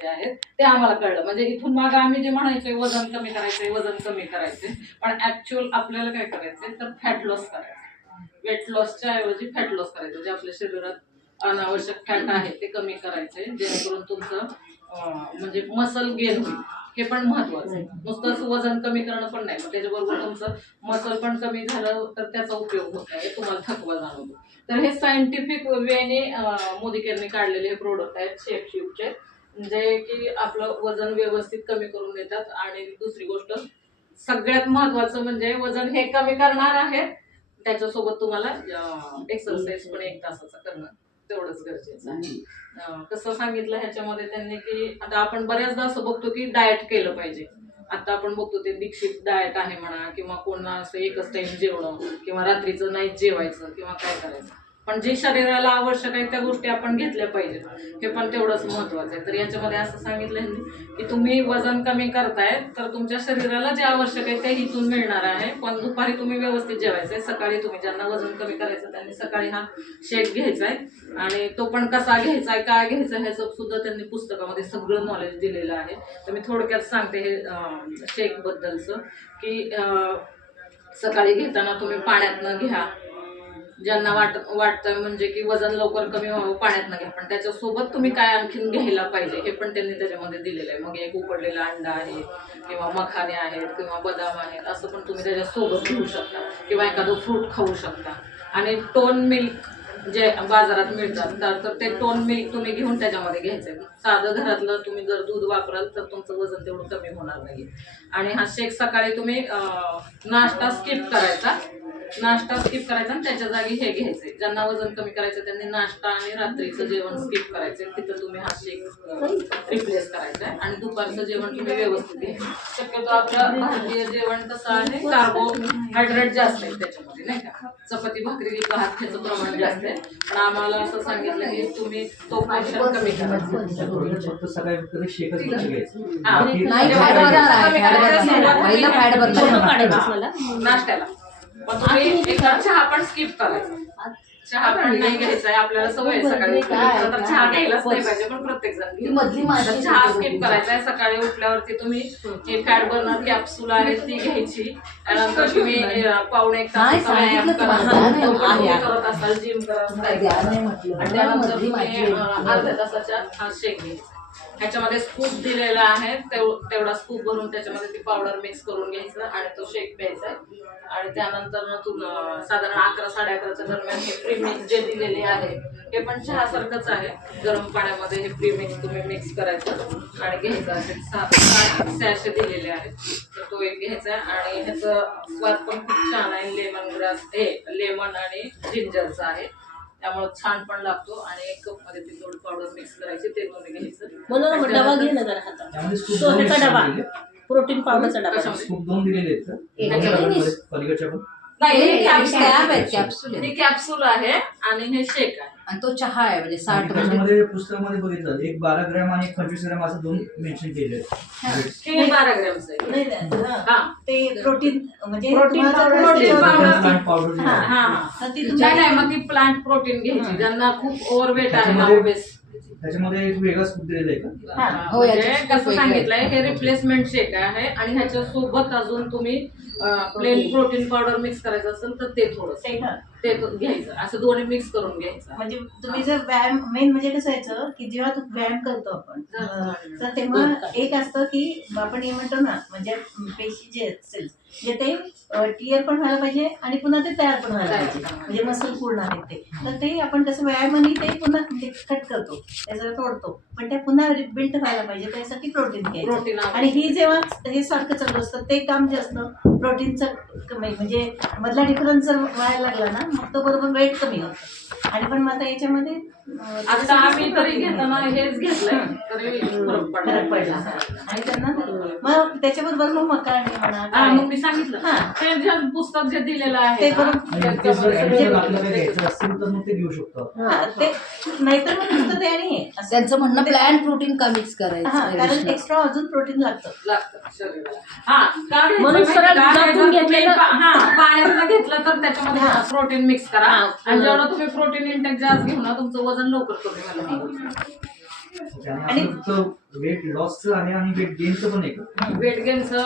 महत्त्वाचे आहेत ते आम्हाला कळलं. म्हणजे इथून मागे आम्ही जे म्हणायचंय वजन कमी करायचंय वजन कमी करायचंय. पण ऍक्च्युअल आपल्याला काय करायचंय तर फॅट लॉस करायचं वेट लॉसच्या ऐवजी फॅट लॉस करायचं जे आपल्या शरीरात अनावश्यक फॅट आहे ते कमी करायचे जेणेकरून तुमचं म्हणजे मसल गेन होईल. हे पण महत्वाचं. आहे नुसतंच वजन कमी करणं पण नाही. मग त्याच्याबरोबर तुमचं मसल पण कमी झालं तर त्याचा उपयोग होत नाही. तुम्हाला थकवा जाणवतो. तर हे सायंटिफिक वेने मोदी काढलेले हे प्रोडक्ट आहेत शेप जे की आपलं वजन व्यवस्थित कमी करून देतात. आणि दुसरी गोष्ट सगळ्यात महत्वाचं म्हणजे वजन हे कमी करणार आहे त्याच्यासोबत तुम्हाला एक्सरसाइज पण एक तासाचा करणं तेवढंच गरजेचं आहे. कसं सांगितलं ह्याच्यामध्ये त्यांनी की आता आपण बऱ्याचदा असं बघतो की डाएट केलं पाहिजे. आता आपण बघतो ते दीक्षित डाएट आहे म्हणा किंवा कोणा असं एकच टाइम जेवणं किंवा रात्रीचं नाही जेवायचं किंवा काय करायचं. पण जे शरीराला आवश्यक आहे त्या गोष्टी आपण घेतल्या पाहिजेत. हे पण तेवढंच महत्वाचं आहे. तर याच्यामध्ये असं सांगितलं की तुम्ही वजन कमी करताय तर तुमच्या शरीराला जे आवश्यक आहे ते इथून मिळणार आहे. पण दुपारी तुम्ही व्यवस्थित जेवायचं आहे सकाळी तुम्ही ज्यांना वजन कमी करायचं त्यांनी सकाळी हा शेक घ्यायचा आहे आणि तो पण कसा घ्यायचा आहे काय घ्यायचा ह्याचं सुद्धा त्यांनी पुस्तकामध्ये सगळं नॉलेज दिलेलं आहे. तर मी थोडक्यात सांगते हे शेक बद्दलचं की सकाळी घेताना तुम्ही पाण्यातनं घ्या. ज्यांना वाट वाटतं म्हणजे की वजन लवकर कमी व्हावं पाण्यात घ्या. पण त्याच्यासोबत तुम्ही काय आणखीन घ्यायला पाहिजे हे पण त्यांनी त्याच्यामध्ये दिलेलं आहे. मग एक उकडलेला अंडा आहे किंवा मखाने आहेत किंवा बदाम आहेत असं पण तुम्ही त्याच्यासोबत घेऊ शकता. किंवा एखादं फ्रूट खाऊ शकता. आणि टोन मिल्क जे बाजारात मिळतात तर तर ते टोन मिल्क तुम्ही घेऊन त्याच्यामध्ये घ्यायचं. साधं घरातलं तुम्ही जर दूध वापराल तर तुमचं वजन तेवढं कमी होणार नाही आणि हा शेक सकाळी तुम्ही नाश्ता स्किप करायचा. नाश्ता स्किप करायचा आणि त्याच्या जागी हे घ्यायचे. ज्यांना वजन कमी करायचं त्यांनी नाश्ता आणि रात्रीचं जेवण स्किप करायचं. तिथं तुम्ही हा शेक रिप्लेस करायचा आहे. आणि दुपारचं जेवण तुम्ही व्यवस्थित घ्यायचं. शक्यतो आपलं भारतीय जेवण कसं आहे कार्बोहायड्रेट जास्त आहे त्याच्यामध्ये नाही का? चपाती भाकरी भात ह्याचं प्रमाण जास्त आहे. पण आम्हाला असं सांगितलं की तुम्ही तो पोर्शन कमी करायचा फक्त सकाळी फक्त शेकच फक्त घ्यायचं हा. बाकी- नाही फॅट भरणार आहे फॅट भरणार पहिलं फॅट भरणार नाश्त्याला. पण तुम्ही एका चहा पण स्किप करायचा. चहा पण नाही घ्यायचा आहे आपल्याला सवय आहे सकाळी उठल्यानंतर चहा घ्यायलाच नाही पाहिजे पण प्रत्येक जण घेतो. मधली माझी तर चहा स्किप करायचा आहे सकाळी उठल्यावरती तुम्ही जे फॅट बर्नर कॅप्सूल आहे ती घ्यायची त्यानंतर तुम्ही अं, पावणे एक नाही, तासाचा व्यायाम सांगितलं करा तुम्हाला. नाही, तो पण तुम्ही आहे. करत असाल जिम करत असाल. आणि त्यानंतर तुम्ही अं, अर्ध्या तासाच्या हा शेक घ्यायचा ह्याच्यामध्ये स्कूप दिलेला आहे. तेव- तेवढा स्कूप भरून त्याच्यामध्ये ती पावडर मिक्स करून घ्यायचं आणि तो शेक प्यायचा आहे. आणि त्यानंतर ना तू साधारण अकरा साडे अकराच्या दरम्यान हे प्रीमिक्स जे दिलेले आहे हे पण चहासारखंच आहे. गरम पाण्यामध्ये हे प्रीमिक्स तुम्ही मिक्स करायचं आणि घ्यायचं असे सात सॅशे दिलेले आहेत. तर तो एक घ्यायचा आहे आणि ह्याचं स्वाद पण खूप छान आहे. लेमन ग्रास हे लेमन आणि जिंजरचा आहे. त्यामुळे छान पण लागतो आणि एक कपमध्ये ती गोड पावडर मिक्स करायची ते तुम्ही घ्यायचं म्हणून मग डबा घे ना जरा हातात डबा. प्रोटीन पावडरचा डबा कशामध्ये? दोन दिलेले आहेत एक दोन्ही आहे. पलीकडे- पलीकडच्या पण नाही हे कॅप्सूल कॅप आहे. आहेत कॅप्सूल हे आहे कॅप्सूल आहे आणि हे शेक आहे आणि तो चहा आहे म्हणजे साठ म्हणजे त्याच्यामध्ये पुस्तकामध्ये बघितलं एक बारा ग्रॅम आणि एक पंचवीस ग्रॅम असं दोन मेन्शन केले हे बारा ग्रॅमचं आहे नाही नाही, हा. हा ते प्रोटीन म्हणजे प्रोटीन तुम्हाला जर पावडर, हा. आहे. हा हा ती नाही तुम्हाला नाही मग ती प्लांट प्रोटीन घ्यायची ज्यांना खूप ओव्हरवेट आहे त्याच्यामध्ये- obese. त्याच्यामध्ये एक वेगळा स्कूप दिलेला आहे का हा. हो, म्हणजे याच्यात खूप कसं वेगळं आहे. सांगितलंय हे रिप्लेसमेंट शेक आहे आणि ह्याच्या सोबत अजून तुम्ही प्लेन प्रोटीन पावडर मिक्स करायचं असेल तर ते थोडं ते हा. ते घ्यायचं असं दोन्ही मिक्स करून घ्यायचं. म्हणजे तुम्ही जर व्यायाम मेन म्हणजे कसं यायचं की जेव्हा तू व्यायाम करतो आपण तर तेव्हा एक असतं की आपण हे म्हणतो ना म्हणजे पेशी जे असेल जे ते टिअर पण व्हायला पाहिजे आणि पुन्हा ते तयार पण व्हायला पाहिजे. म्हणजे मसल पूर्ण आहेत ते. तर ते आपण कसं व्यायामाने ते पुन्हा कट करतो त्याचं तोडतो. पण ते पुन्हा रिबिल्ड व्हायला पाहिजे त्यासाठी प्रोटीन घ्यायचं. प्रोटीन आणि ही जेव्हा हे सारखं चालू असतं ते काम जे असतं प्रोटीनचं कमी म्हणजे मधला डिफरन्स जर व्हायला लागला ना मग तो बरोबर वेट कमी होतो. आणि पण मग आता याच्यामध्ये आता आम्ही तरी घेताना हेच घेतलंय तरी फरक पडला फरक पडला आणि त्यांना मग त्याच्याबरोबर मग म्हणा हा काय. मग मी सांगितलं हा. ते जे पुस्तक जे दिलेलं आहे ते ना, करून- आणि ते जर ऍडिशनल आपल्याला काही घ्यायचं असेल तर मग ते घेऊ शकतो हा, ते नाहीतर मग नुसतं ते आणि हे असं. त्यांचं म्हणणं प्लॅन प्रोटीन का मिक्स हा कारण करायचं एक्स्ट्रा अजून प्रोटीन लागतं लागतं शरीराला. हा का घ्यायचं म्हणून माहिती सरळ का? जातून जर तुम्ही घेतलेलं- पा- हा पाण्यातलं घेतलं तर त्याच्यामध्ये हा. प्रोटीन मिक्स करा हा. आणि जेवढं तुम्ही प्रोटीन इंटेक जास्त घेऊ ना तुमचं वजन लवकर कमी व्हायला. ओके, आणि वेट लॉसचं आहे आणि वेट गेनचं पण आहे वेट गेनचं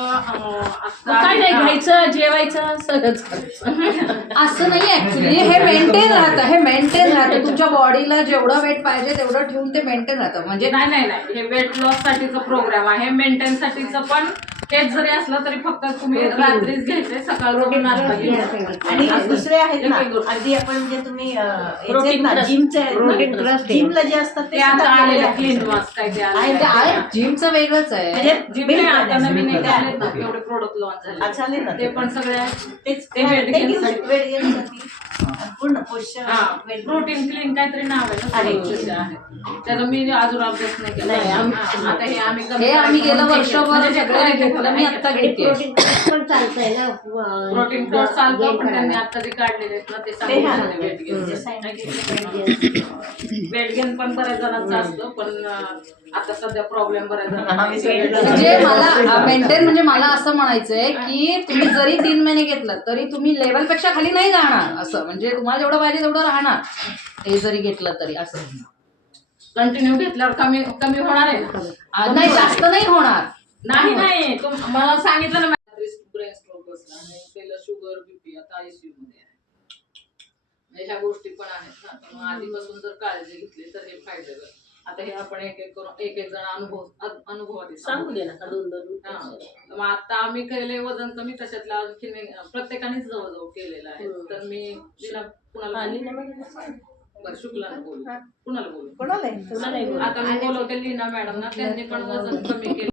काय नाही घ्यायचं जेवायचं सगळंच असं नाही ऍक्च्युली हे मेंटेन राहतं हे मेंटेन राहतं. तुमच्या बॉडीला जेवढं वेट पाहिजे तेवढं ठेवून ते मेंटेन राहतं. म्हणजे नाही नाही नाही. हे वेट लॉस साठीचं प्रोग्राम आहे. मेंटेन साठीचं पण हेच जरी असलं तरी फक्त तुम्ही रात्रीच घ्यायचे सकाळ नाश्ता घ्यायचा आणि दुसरे आहेत ना अगदी आपण म्हणजे तुम्ही जिमला जे असतात ते आता आलेले क्लीन आहे. मास्क काय ते जिमचं वेगळंच आहे. म्हणजे जिम नाही आता नवीन एवढे प्रोडक्ट लॉन्च झाले झाले ना. ते पण सगळे तेच ते weight ते gain घेऊ साठी. शकतो, weight gain साठी. पूर्ण पोषण प्रोटीन क्लीन काहीतरी नाव आहे. त्याचं मी अजून अभ्यास नाही केला. हा, आता हे आम्ही हे गेलं म्हणून वर्षभर मी. आता घेते. प्रोटीन पण चालतंय ना. प्रोटीन क्रॉस चालतो पण त्यांनी आता जे काढलेले आहेत ना ते हा. सांगितलं वेट गेन. वेट पण बऱ्याच जणांचं असतं पण आता सध्या प्रॉब्लेम बऱ्याच म्हणजे मला मेंटेन म्हणजे मला असं म्हणायचंय की तुम्ही जरी तीन महिने घेतलं तरी तुम्ही लेवलपेक्षा खाली नाही जाणार असं. म्हणजे तुम्हाला जेवढं पाहिजे तेवढं राहणार. हे जरी घेतलं तरी असं. कंटिन्यू घेतल्यावर कमी कमी होणार आहे नाही जास्त नाही होणार. नाही नाही. तुम मला सांगितलं ना ब्रेन स्ट्रोक बसला आणि त्याला शुगर बीपी आता आयसीयू मध्ये आहे. म्हणजे ह्या गोष्टी पण आहेत ना. तर मग आधीपासून जर काळजी घेतली तर हे फायदे आता हे आपण एक एक करून एक एक जण अनुभव अ- अनुभवाने सांगू. दे ना दोन दोन हा. तर मग आता आम्ही केले वजन कमी त्याच्यातलं आणखी प्रत्येकानेच जवळजवळ केलेलं आहे. हम्म. तर मी तिला कुणाला आली बोलू? बरं शुक्लाला बोलू. कुणाला बोलू? कोणाला आहे? तुला नाही बोलत. आता मी बोलवते लीना मॅडम ना त्यांनी पण वजन कमी केलं.